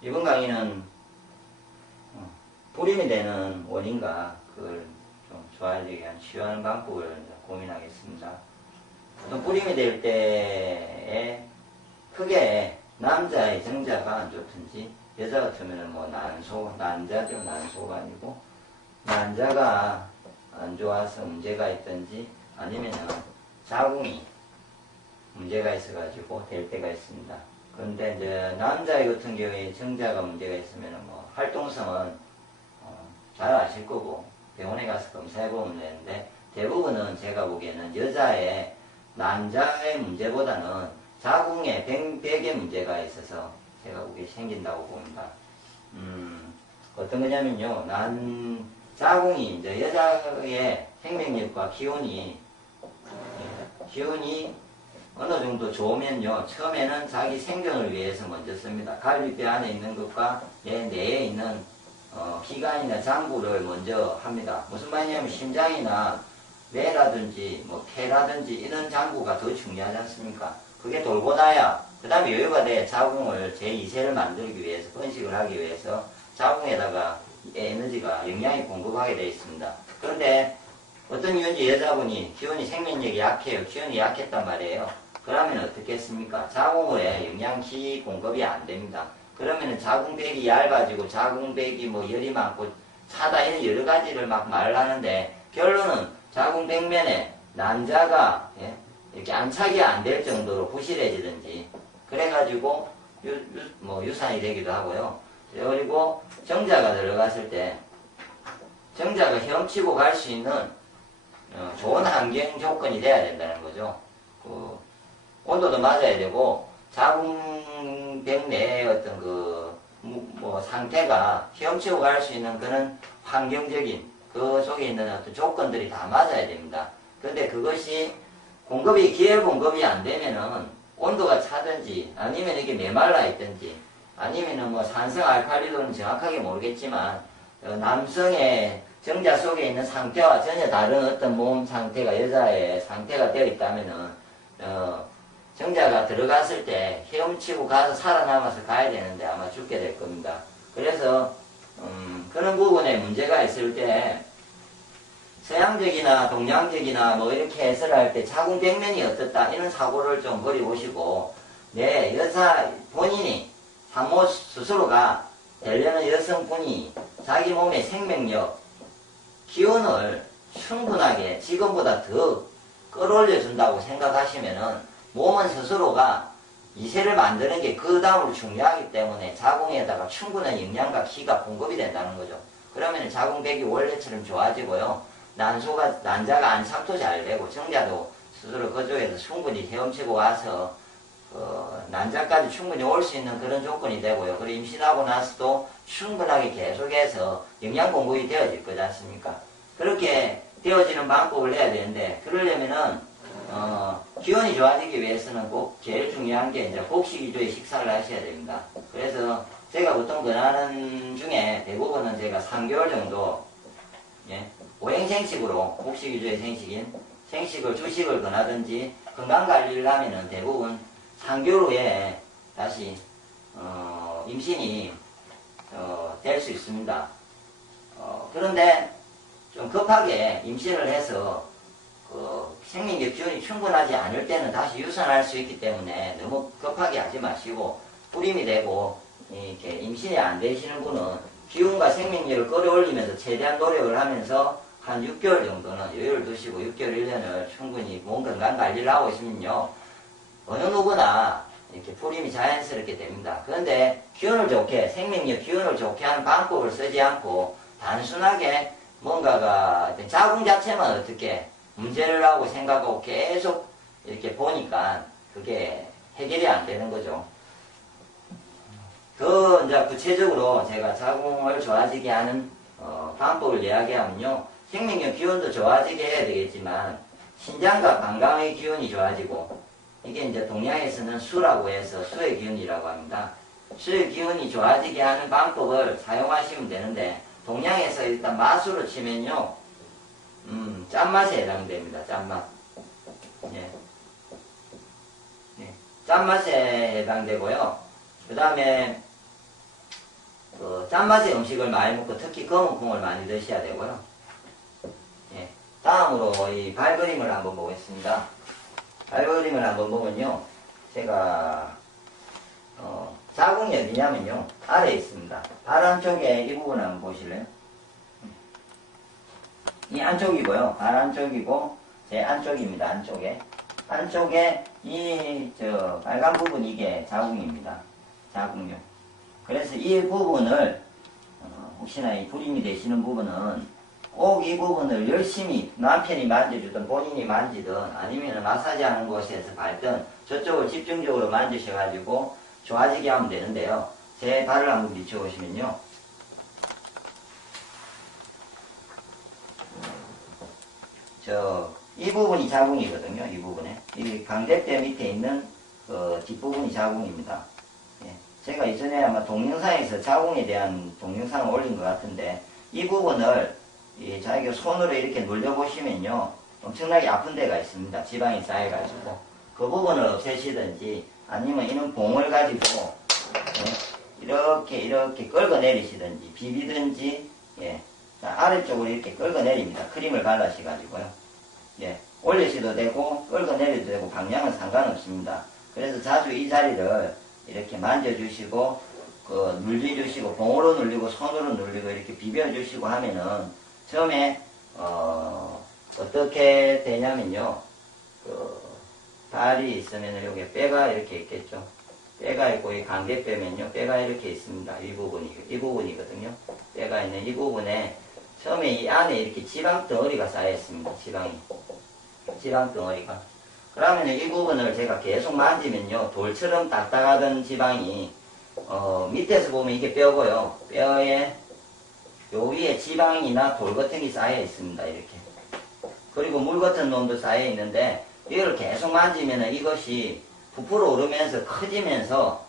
이번 강의는 불임이 되는 원인과 그걸 좀 좋아지기 위한 치유하는 방법을 고민하겠습니다. 보통 불임이 될 때에 크게 남자의 정자가 안 좋든지 여자 같으면 뭐 난자죠. 난소가 아니고 난자가 안 좋아서 문제가 있든지 아니면은 자궁이 문제가 있어가지고 될 때가 있습니다. 그런데 이제 남자 같은 경우에 정자가 문제가 있으면 뭐 활동성은 잘 아실 거고 병원에 가서 검사해 보면 되는데 대부분은 제가 보기에는 여자의 난자의 문제보다는 자궁에 백의 문제가 있어서 제가 보기에 생긴다고 봅니다. 어떤 거냐면요, 자궁이 이제 여자의 생명력과 기운이 어느 정도 좋으면요, 처음에는 자기 생존을 위해서 먼저 씁니다. 갈비뼈 안에 있는 것과 뇌에 있는 기관이나 장부를 먼저 합니다. 무슨 말이냐면 심장이나 뇌라든지 뭐 폐라든지 이런 장부가 더 중요하지 않습니까? 그게 돌고 나야 그 다음에 여유가 돼 자궁을 제2세를 만들기 위해서 번식을 하기 위해서 자궁에다가 에너지가 영양이 공급하게 되어 있습니다. 그런데 어떤 이유인지 여자분이 기운이 생명력이 약해요. 기운이 약했단 말이에요. 그러면 어떻게 했습니까? 자궁에 영양기 공급이 안 됩니다. 그러면 자궁백이 얇아지고 자궁백이 뭐 열이 많고 차다 이런 여러 가지를 막 말하는데 결론은 자궁백면에 난자가 이렇게 안착이 안 될 정도로 부실해지든지 그래가지고 유산이 되기도 하고요. 그리고 정자가 들어갔을 때 정자가 헤엄치고 갈 수 있는 좋은 환경 조건이 돼야 된다는 거죠. 온도도 맞아야 되고 자궁백 내의 어떤 상태가 헤엄치고 갈 수 있는 그런 환경적인 그 속에 있는 어떤 조건들이 다 맞아야 됩니다. 그런데 그것이 기혈 공급이 안 되면은 온도가 차든지 아니면 이게 메말라 있든지 아니면은 뭐 산성 알칼리도는 정확하게 모르겠지만 남성의 정자 속에 있는 상태와 전혀 다른 어떤 몸 상태가 여자의 상태가 되어 있다면은 정자가 들어갔을 때 헤엄치고 가서 살아남아서 가야 되는데 아마 죽게 될 겁니다. 그래서 그런 부분에 문제가 있을 때 서양적이나 동양적이나 뭐 이렇게 해설을 할 때 자궁백면이 어떻다 이런 사고를 좀 버려보시고 여자 본인이 산모 스스로가 되려는 여성분이 자기 몸의 생명력 기운을 충분하게 지금보다 더 끌어올려 준다고 생각하시면은 몸은 스스로가 이세를 만드는 게 그 다음으로 중요하기 때문에 자궁에다가 충분한 영양과 기가 공급이 된다는 거죠. 그러면 자궁백이 원래처럼 좋아지고요. 난자가 안착도 잘 되고 정자도 스스로 그쪽에서 충분히 헤엄치고 와서 난자까지 충분히 올 수 있는 그런 조건이 되고요. 그리고 임신하고 나서도 충분하게 계속해서 영양 공급이 되어질 거지 않습니까? 그렇게 되어지는 방법을 해야 되는데 그러려면은 기운이 좋아지기 위해서는 꼭 제일 중요한 게 이제 곡식 위주의 식사를 하셔야 됩니다. 그래서 제가 보통 권하는 중에 대부분은 제가 3개월 정도 오행생식으로 곡식 위주의 생식을 주식을 권하든지 건강관리를 하면은 대부분 3개월 후에 다시 임신이 될 수 있습니다. 그런데 좀 급하게 임신을 해서 생명력 기운이 충분하지 않을 때는 다시 유산할 수 있기 때문에 너무 급하게 하지 마시고 불임이 되고 이렇게 임신이 안 되시는 분은 기운과 생명력을 끌어올리면서 최대한 노력을 하면서 한 6개월 정도는 여유를 두시고 6개월 1년을 충분히 몸 건강 관리를 하고 있으면요 어느 누구나 이렇게 불임이 자연스럽게 됩니다. 그런데 기운을 좋게 생명력 기운을 좋게 하는 방법을 쓰지 않고 단순하게 뭔가가 자궁 자체만 어떻게 문제를 하고 생각하고 계속 이렇게 보니까 그게 해결이 안 되는 거죠. 이제 구체적으로 제가 자궁을 좋아지게 하는 방법을 이야기하면요. 생명력 기운도 좋아지게 해야 되겠지만 신장과 방광의 기운이 좋아지고 이게 이제 동양에서는 수라고 해서 수의 기운이라고 합니다. 수의 기운이 좋아지게 하는 방법을 사용하시면 되는데 동양에서 일단 마수로 치면요. 짠맛에 해당됩니다. 짠맛. 짠맛에 해당되고요. 그 다음에 짠맛의 음식을 많이 먹고 특히 검은 콩을 많이 드셔야 되고요. 예. 다음으로 이 발그림을 한번 보겠습니다. 발그림을 한번 보면요. 제가 자궁이 어디냐면요. 아래에 있습니다. 발 안쪽에 이 부분 한번 보실래요? 이 안쪽이고요. 발 안쪽이고 제 안쪽입니다. 안쪽에 이 빨간 부분 이게 자궁입니다. 자궁요. 그래서 이 부분을 혹시나 이 불임이 되시는 부분은 꼭 이 부분을 열심히 남편이 만져주든 본인이 만지든 아니면 마사지 하는 곳에서 밟든 저쪽을 집중적으로 만지셔가지고 좋아지게 하면 되는데요. 제 발을 한번 비춰보시면요. 이 부분이 자궁이거든요. 이 부분에. 이 강대뼈 밑에 있는 뒷부분이 자궁입니다. 예. 제가 이전에 아마 동영상에서 자궁에 대한 동영상을 올린 것 같은데 이 부분을 자기가 손으로 이렇게 눌려보시면요. 엄청나게 아픈 데가 있습니다. 지방이 쌓여가지고. 그 부분을 없애시든지 아니면 이런 봉을 가지고 이렇게 끌어내리시든지 비비든지 예. 자, 아래쪽으로 이렇게 끌어내립니다. 크림을 발라셔가지고요. 예. 올리셔도 되고 끌어내려도 되고 방향은 상관없습니다. 그래서 자주 이 자리를 이렇게 만져주시고 눌려주시고 봉으로 눌리고 손으로 눌리고 이렇게 비벼주시고 하면은 처음에 어떻게 되냐면요. 발이 있으면 여기 뼈가 이렇게 있겠죠. 뼈가 있고 이 강대뼈면요. 뼈가 이렇게 있습니다. 이 부분이거든요. 뼈가 있는 이 부분에 처음에 이 안에 이렇게 지방 덩어리가 쌓여 있습니다. 지방 덩어리가. 그러면 이 부분을 제가 계속 만지면요. 돌처럼 딱딱하던 지방이 밑에서 보면 이게 뼈고요. 뼈에 요 위에 지방이나 돌 같은 게 쌓여 있습니다. 이렇게. 그리고 물 같은 놈도 쌓여 있는데 이걸 계속 만지면 이것이 부풀어 오르면서 커지면서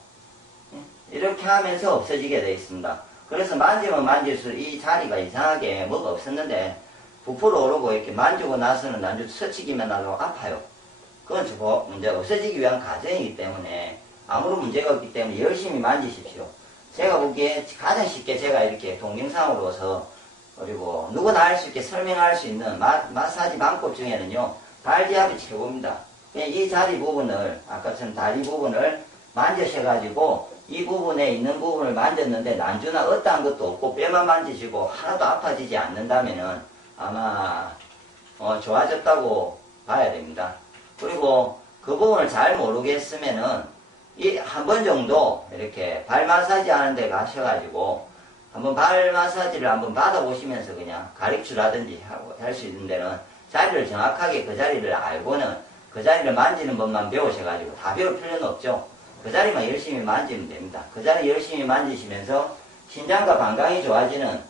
이렇게 하면서 없어지게 되어 있습니다. 그래서 만지면 만질수록 이 자리가 이상하게 뭐가 없었는데 부풀어 오르고 이렇게 만지고 나서는 나중에 스치기만 나도 아파요. 그건 문제가 없어지기 위한 과정이기 때문에 아무런 문제가 없기 때문에 열심히 만지십시오. 제가 보기에 가장 쉽게 제가 이렇게 동영상으로서 그리고 누구나 할 수 있게 설명할 수 있는 마사지 방법 중에는요. 발지압이 최고입니다. 이 자리 부분을 아까처럼 다리 부분을 만지셔가지고 이 부분에 있는 부분을 만졌는데 난주나 어떠한 것도 없고 뼈만 만지시고 하나도 아파지지 않는다면은 아마 좋아졌다고 봐야 됩니다. 그리고 그 부분을 잘 모르겠으면은 한 번 정도 이렇게 발 마사지 하는 데 가셔가지고 한번 발 마사지를 한번 받아보시면서 그냥 가릭주라든지 할 수 있는 데는 자리를 정확하게 그 자리를 알고는 그 자리를 만지는 법만 배우셔가지고 다 배울 필요는 없죠. 그 자리만 열심히 만지면 됩니다. 그 자리 열심히 만지시면서 신장과 방광이 좋아지는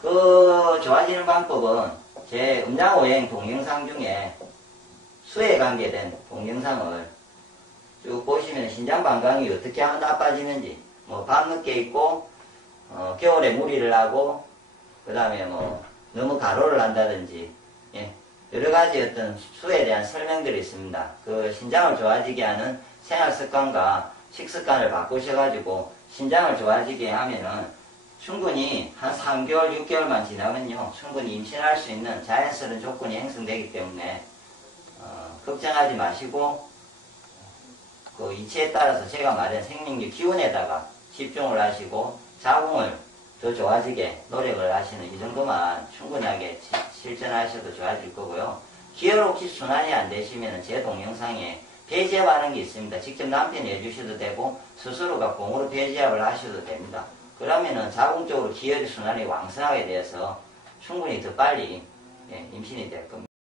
그 좋아지는 방법은 제 음양오행 동영상 중에 수에 관계된 동영상을 쭉 보시면 신장 방광이 어떻게 하면 나빠지는지 뭐 밤늦게 있고 겨울에 무리를 하고 그 다음에 뭐 너무 가로를 한다든지 여러 가지 어떤 수에 대한 설명들이 있습니다. 그 신장을 좋아지게 하는 생활 습관과 식습관을 바꾸셔가지고 신장을 좋아지게 하면은 충분히 한 3개월, 6개월만 지나면요. 충분히 임신할 수 있는 자연스러운 조건이 형성되기 때문에 걱정하지 마시고 그 이치에 따라서 제가 말한 생명력 기운에다가 집중을 하시고 자궁을 더 좋아지게 노력을 하시는 이 정도만 충분하게 실천하셔도 좋아질 거고요. 기혈 혹시 순환이 안 되시면 제 동영상에 배지압하는 게 있습니다. 직접 남편이 해주셔도 되고 스스로가 공으로 배지압을 하셔도 됩니다. 그러면은 자궁 쪽으로 기혈 순환이 왕성하게 되어서 충분히 더 빨리 임신이 될 겁니다.